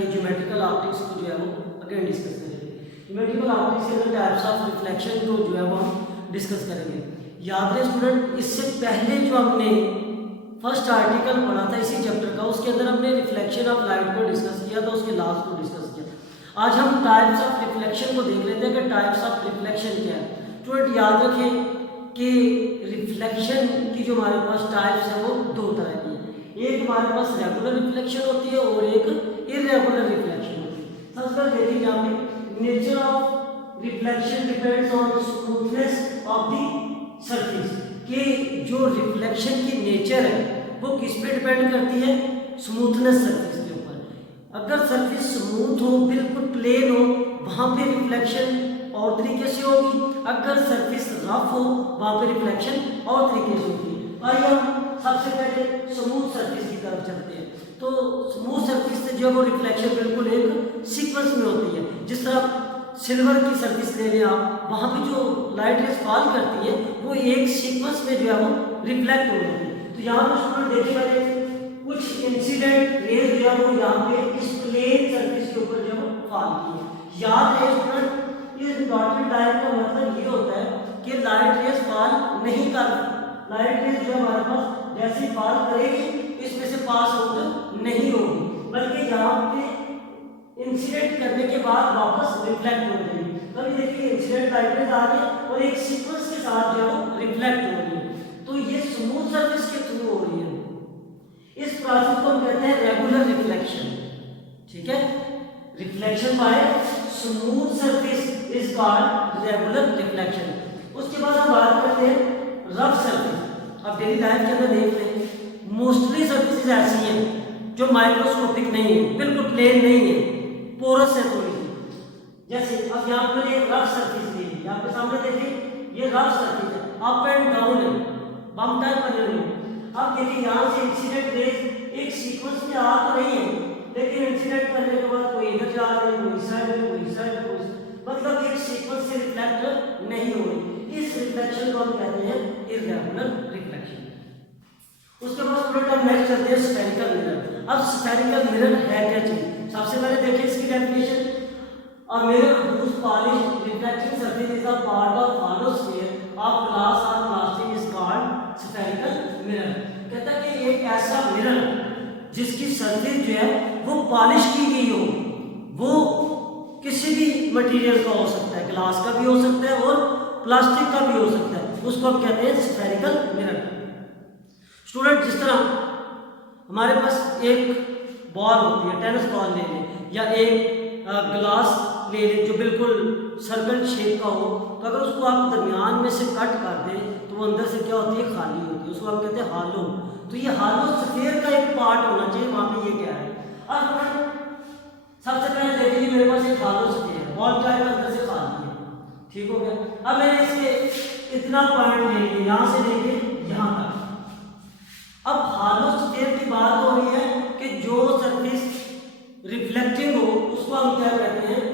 करके geometrical optics को जो है वो अगेन डिस्कस करेंगे। ज्योमेट्रिकल ऑप्टिक्स के अंदर टाइप्स ऑफ रिफ्लेक्शन को जो है वो हम डिस्कस करेंगे। याद रहे स्टूडेंट, इससे पहले जो हमने फर्स्ट आर्टिकल पढ़ा था इसी चैप्टर का, उसके अंदर हमने रिफ्लेक्शन ऑफ लाइट को डिस्कस किया था, उसके लास्ट को डिस्कस किया। आज हम टाइप्स ऑफ रिफ्लेक्शन को देख लेते हैं कि टाइप्स ऑफ रिफ्लेक्शन क्या है। स्टूडेंट याद रखें कि रिफ्लेक्शन की जो हमारे पास टाइप्स है वो दो तरह की है। एक हमारे पास रेगुलर रिफ्लेक्शन होती है और एक इरेगुलर रिफ्लेक्शन होती है। सबसे पहले देखिए यहाँ पे nature of reflection depends on the smoothness of the surface, कि जो रिफ्लेक्शन की नेचर है वो किस पे डिपेंड करती है, स्मूथनेस सरफेस के ऊपर। अगर सरफेस स्मूथ हो, बिल्कुल प्लेन हो, वहां पे रिफ्लेक्शन और तरीके से होगी। अगर सरफेस रफ हो वहां पे रिफ्लेक्शन और तरीके से होगी। आइए हम सबसे पहले स्मूथ सरफेस की तरफ चलते हैं। तो स्मूथ सरफेस से जो वो रिफ्लेक्शन बिल्कुल एक सीक्वेंस में होती है। जिस तरह सिल्वर की सरफेस ले लें आप, वहां पे जो लाइट रेज फॉल करती है वो एक सीक्वेंस में जो है वो रिफ्लेक्ट हो रही है। तो यहाँ पर स्टूडेंट देखिए मैंने कुछ इंसिडेंट रेज जो है वो यहाँ पे इस प्लेन सरफेस के ऊपर जो है फॉल की है। याद है स्टूडेंट, इस डॉटेड लाइन का मतलब ये होता है कि लाइट रेज फॉल नहीं कर, लाइट रेज जो हमारे पास जैसे ही फॉल करेगी इसमें से पास आउट नहीं होगी, बल्कि यहाँ पे इंसिडेंट करने के बाद वापस रिफ्लेक्ट हो जाएगी। कभी देखिए इंसिडेंट लाइट रेज आ रही और एक सीक्वेंस के साथ जो है रिफ्लेक्ट हो रही है। तो ये स्मूथ सरफेस के थ्रू हो रही है। इस प्रोसेस को हम कहते हैं रेगुलर रिफ्लेक्शन। ठीक है, reflection by smooth surface is called regular reflection. उसके बाद हम बात करते हैं रफ सरफेस। अब डेली लाइफ के अंदर देख लें, मोस्टली सरफेसेस ऐसी हैं जो माइक्रोस्कोपिक नहीं है, बिल्कुल प्लेन नहीं है, पोरस है थोड़ी सी। जैसे अब यहाँ पर एक रफ सरफेस ली है, यहाँ पे सामने देखिए ये रफ सरफेस है, अप एंड डाउन है, बम टाइप बने हुए हैं। अब देखिए यहाँ से इंसिडेंट रेज एक सीक्वेंस में आ तो रही है, लेकिन इंसिडेंट करने के बाद कोई इधर जा रही है, कोई साइड में, कोई साइड में, मतलब एक सीक्वेंस से रिफ्लेक्ट नहीं हो रही। इस रिफ्लेक्शन को हम कहते हैं इर्रेगुलर रिफ्लेक्शन। उसके बाद स्टूडेंट हम नेक्स्ट चलते हैं स्फेरिकल मिरर। अब स्फेरिकल मिरर है क्या चीज, सबसे पहले देखिए इसकी definition. A mirror whose polished reflecting surface is a part of hollow sphere of glass or plastic is called spherical mirror। कहता है कि एक ऐसा मिरर जिसकी सरफेस जो है वो पॉलिश की गई हो, वो किसी भी मटेरियल का हो सकता है, ग्लास का भी हो सकता है और प्लास्टिक का भी हो सकता है, उसको हम कहते हैं स्फेरिकल मिरर। स्टूडेंट जिस तरह हमारे पास एक बॉल होती है, टेनिस बॉल ले लें, या एक ग्लास ले लें जो बिल्कुल सर्कल शेप का हो, तो अगर उसको आप दरमियान में से कट कर दें तो वो अंदर से क्या होती है, खाली होती है, उसको हम कहते हैं हालो। तो ये हालो स्फीयर का एक पार्ट होना चाहिए, वहां पे ये क्या है। अब सबसे पहले देखिए मेरे पास एक हालो स्फीयर है, बॉल टाइप का अंदर से खाली है, ठीक हो गया। अब मैंने इसके इतना पॉइंट ले लिया, यहाँ से लेके यहाँ तक। अब हालो स्फीयर की बात हो रही है कि जो सरफेस रिफ्लेक्टिंग हो उसको हम क्या कहते हैं,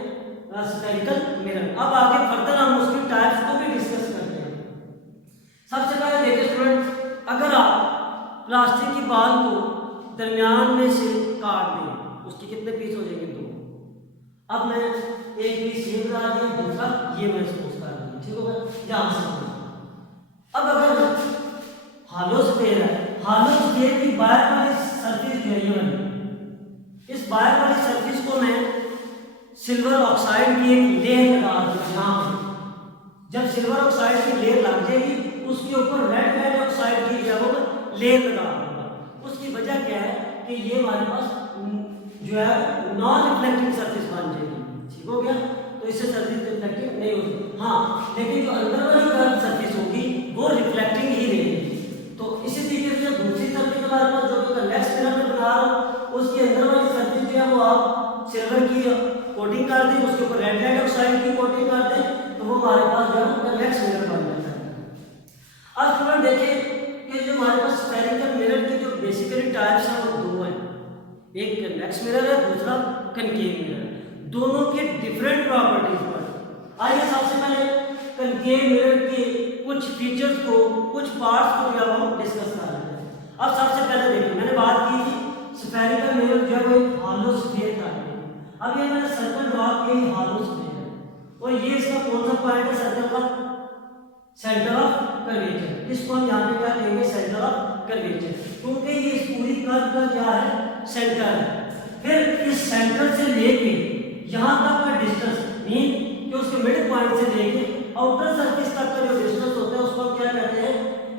स्फेरिकल मिरर। अब आगे फर्दर हम उसकी टाइप्स को भी डिस्कस करते हैं। सबसे पहले देखिए स्टूडेंट, अगर आप प्लास्टिक की बॉल को दरमियान में से काट दें, उसके कितने पीस हो जाएंगे, दो। अब मैं एक पीस ये बना दिया, दूसरा ये मैं सपोज कर दिया, ठीक होगा, यहाँ से। अब अगर हालो स्फीयर है, हालो स्फीयर की बाहर वाली सरफेस जो है ये वाली, इस बाहर वाली सरफेस को मैं सिल्वर ऑक्साइड की एक लेयर लगा दूंगा यहाँ पे। जब सिल्वर ऑक्साइड की लेयर लग जाएगी उसके ऊपर रेड ऑक्साइड की जो है लेयर लगा दूंगा। उसकी वजह क्या है कि ये हमारे पास जो है नॉन रिफ्लेक्टिंग सरफेस बन जाएगी, ठीक हो गया। तो इससे सरफेस रिफ्लेक्टिंग नहीं होगी, हाँ, लेकिन जो अंदर वाली कर्व सरफेस होगी वो रिफ्लेक्टिंग ही रहेगी। तो इसी तरीके से दूसरी सरफेस हमारे पास जो कन्वेक्स मिरर में बना रहा हूं, उसके अंदर वाली सरफेस जो है वो आप सिल्वर की कोटिंग कर दें, उसके ऊपर रेड ऑक्साइड की कोटिंग कर दें, तो वो हमारे पास जो है कन्वेक्स मिरर बन जाता है। अब स्टूडेंट देखिए कि जो हमारे पास स्फेरिकल मिरर की जो बेसिकली टाइप्स हैं वो दो हैं, एक कन्वेक्स मिरर है, दूसरा कनकेव मिरर। दोनों के डिफरेंट प्रॉपर्टीज पर आइए सबसे पहले कनकेव मिरर के कुछ फीचर्स को, कुछ पार्ट्स को जो हम डिस्कस कर लेते हैं। अब सबसे पहले देखिए मैंने बात की थी स्फेरिकल मिरर जो है वो एक हॉलो स्फीयर का है, अब ये मैंने सर्कल ड्रॉ किया, ये हालोस प्लेन है और ये इसका कौन सा पॉइंट है सर्कल का, सेंटर ऑफ कर्वेचर। इसको हम यहाँ पे क्या कहेंगे, सेंटर ऑफ कर्वेचर, क्योंकि ये इस पूरी कर्व का क्या है, सेंटर है। फिर इस सेंटर से लेके यहाँ तक का डिस्टेंस मीन कि उसके मिड पॉइंट से लेके आउटर सरफेस तक का जो डिस्टेंस होता है उसको हम क्या कहते हैं,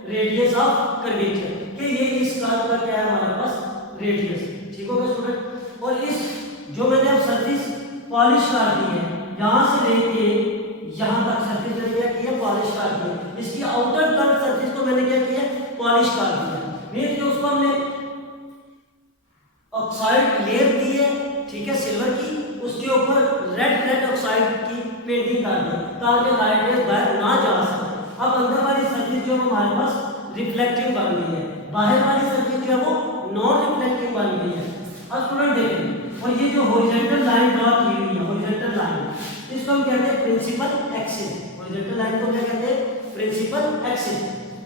रेडियस ऑफ कर्वेचर, कि ये इस कर्व का क्या है हमारे पास, रेडियस। ठीक होगा स्टूडेंट। और इस जो मैंने अब सरफेस पॉलिश कर दी है, यहाँ से लेके यहाँ तक सरफेस मैंने क्या किया, पॉलिश कर दी। इसकी आउटर कर्व सरफेस को मैंने क्या किया, पॉलिश कर दिया। मीन कि उसको हमने ऑक्साइड लेयर दी है, ठीक है, सिल्वर की, उसके ऊपर रेड ऑक्साइड की पेंटिंग कर दी ताकि लाइट रेज बाहर ना जा सके। अब अंदर वाली सरफेस जो हमारे पास रिफ्लेक्टिव बन गई है, बाहर वाली सरफेस जो है वो नॉन रिफ्लेक्टिव बन गई है। अब स्टूडेंट देखें, और ये जो हॉरिजॉन्टल लाइन ड्रॉ की हुई है, हॉरिजॉन्टल लाइन, इसको हम कहते हैं प्रिंसिपल एक्सिस। हॉरिजॉन्टल लाइन को क्या कहते हैं, प्रिंसिपल एक्सिस।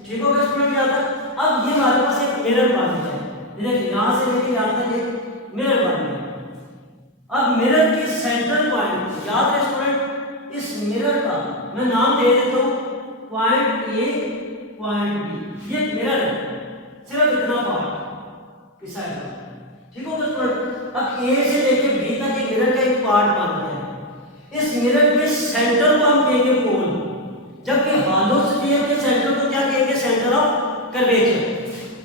ठीक होगा स्टूडेंट यहाँ तक। अब ये हमारे पास एक मिरर बन गया है, देखिए यहाँ से लेके यहाँ तक एक मिरर बन गया। अब मिरर के सेंटर पॉइंट, याद है स्टूडेंट, इस मिरर का मैं नाम दे देता हूँ पॉइंट ए, पॉइंट बी। ये मिरर है, सिर्फ इतना पार्ट इस साइड का। ठीक होगा स्टूडेंट। अब ए से लेके बी तक एक मिरर का एक पार्ट बन गया है। इस मिरर के सेंटर को हम कहेंगे पोल, जबकि हालो स्फीयर के सेंटर को क्या कहेंगे, सेंटर ऑफ कर्वेचर।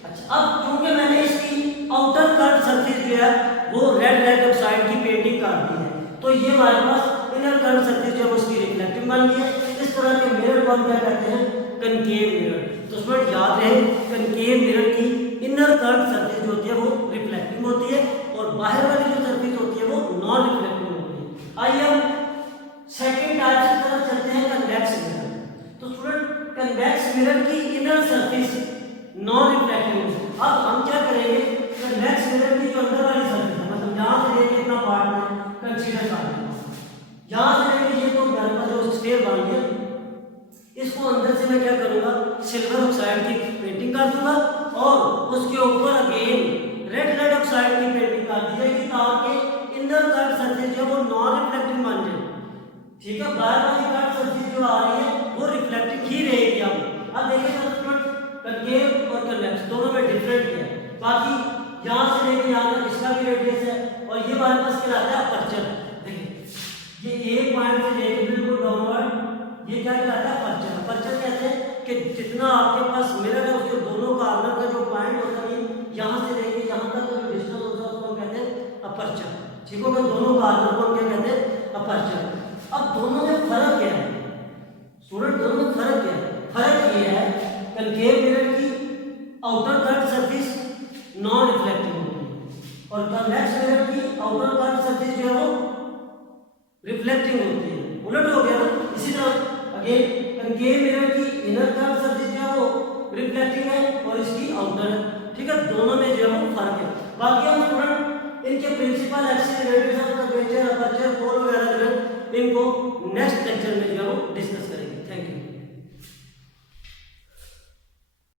अच्छा, अब क्योंकि मैंने इसकी आउटर कर्व सरफेस जो है वो रेड ऑक्साइड की पेंटिंग कर दी है, तो ये हमारे पास इनर कर्व सरफेस जो है उसकी रिफ्लेक्टिव बन गई है। इस तरह के मिरर को हम क्या कहते हैं, कनकेव मिरर। तो स्टूडेंट याद रहे, कनकेव मिरर की इनर कर्व सरफेस जो होती है वो रिफ्लेक्टिव होती है और बाहर वाली जो सरफेस होती है वो नॉन रिफ्लेक्टिव होती है। आइए हम सेकंड टाइप की तरफ चलते हैं, कन्वेक्स मिरर। तो स्टूडेंट कन्वेक्स मिरर की इनर सरफेस नॉन रिफ्लेक्टिव। अब हम क्या करेंगे, कन्वेक्स मिरर की जो अंदर वाली सरफेस है, मतलब यहाँ से लेके इतना पार्ट में कंसीडर कर लेंगे, यहाँ से लेके ये तो मेरे पास जो स्फीयर बन गया, इसको अंदर से मैं क्या करूँगा, सिल्वर ऑक्साइड की पेंटिंग कर दूंगा और उसके ऊपर अगेन रेड ऑक्साइड की पेंटिंग कर दी जाएगी ताकि इनर कर्व सरफेस जो है वो नॉन रिफ्लेक्टिव बन जाए। ठीक है, बाहर वाली कर्व सरफेस जो आ रही है वो रिफ्लेक्टिव ही रहेगी। अब देखिए कनकेव और कन्वेक्स दोनों में डिफरेंट है। बाकी यहाँ से लेके यहाँ तक इसका भी रेडियस है और ये हमारे पास कहलाता है अपर्चर। देखिए ये एक पॉइंट से लेके बिल्कुल डाउनवर्ड, ये क्या कहलाता है, अपर्चर। अपर्चर कहते हैं कि जितना आपके पास मिरर है उसके दोनों कॉर्नर का जो पॉइंट होता है यहाँ से लेके यहाँ तक का जो डिस्टेंस होता है उसको कहते हैं अपर्चर। ठीक होगा, दोनों कॉर्नर को हम क्या कहते हैं, अपर्चर। अब दोनों में फर्क क्या है स्टूडेंट, दोनों में फर्क क्या है? फर्क ये है कनकेव मिरर की outer curve surface non reflective होती है और कन्वेक्स मिरर की आउटर कर्व सरफेस जो है वो रिफ्लेक्टिंग होती है। उलट हो गया ना। इसी तरह अगेन कनकेव मिरर की इनर कर्व सरफेस जो है वो रिफ्लेक्टिंग है और इसकी आउटर है। ठीक है, दोनों में जो है वो फर्क है। बाकी हम स्टूडेंट इनके principal axis, radius of curvature, aperture, pole वगैरह जो है इनको नेक्स्ट लेक्चर में जो है वो डिस्कस करेंगे।